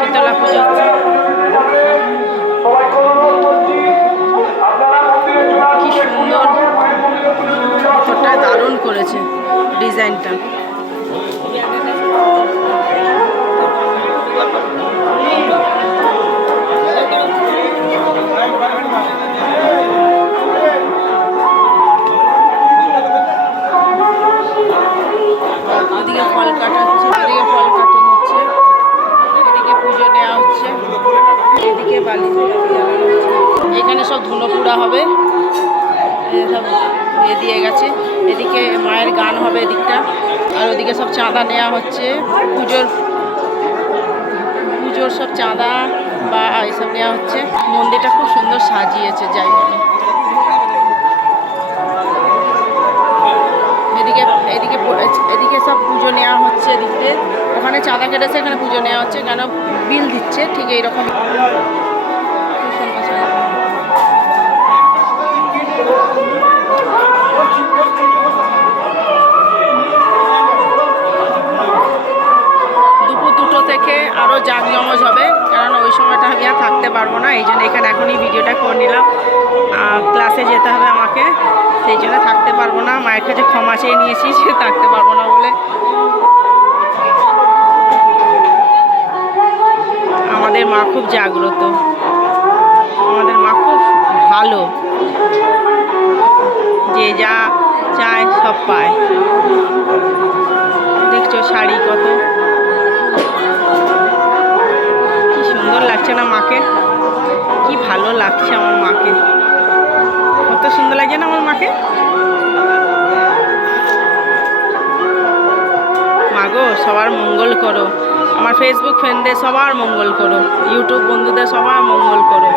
শীতলা পুজো হচ্ছে। কি সুন্দর, ভেতরটায় দারুণ করেছে ডিজাইনটা। এদিকে ফল কাটা হচ্ছে, এদিকে ফল কাটিং হচ্ছে, এদিকে পুজো নেওয়া হচ্ছে, এদিকে বালি জ্বালানো হচ্ছে। এখানে সব ধুনো পুড়া হবে, সব দিয়ে গেছে। এদিকে মায়ের গান হবে এদিকটা, আর ওদিকে সব চাঁদা নেওয়া হচ্ছে। পুজোর সব চাঁদা বা এইসব নেওয়া হচ্ছে। মন্দিরটা খুব সুন্দর সাজিয়েছে, যাই বলে। এদিকে এদিকে এদিকে সব পুজো নেওয়া হচ্ছে। এদিকে ওখানে চাঁদা কেটেছে, এখানে পুজো নেওয়া হচ্ছে, কেন বিল দিচ্ছে ঠিক এইরকম। দুপুর 2টো থেকে আরও জাঁকজমজ হবে, কারণ ওই সময়টা আমি আর থাকতে পারবো না। এই জন্য এখানে এখনই ভিডিওটা করে নিলাম। ক্লাসে যেতে হবে আমাকে, সেই জন্য থাকতে পারবো না। মায়ের কাছে ক্ষমা চেয়ে নিয়েছি যে থাকতে পারবো না বলে। আমাদের মা খুব জাগ্রত, আমাদের মা খুব ভালো, যে যা চায় সব পায়। দেখছো শাড়ি কত কি সুন্দর লাগছে না মাকে, কি ভালো লাগছে আমার মাকে, কত সুন্দর লাগছে না আমার মাকে। মাগো সবার মঙ্গল করো, আমার ফেসবুক ফ্রেন্ডদের সবার মঙ্গল করো, ইউটিউব বন্ধুদের সবার মঙ্গল করো।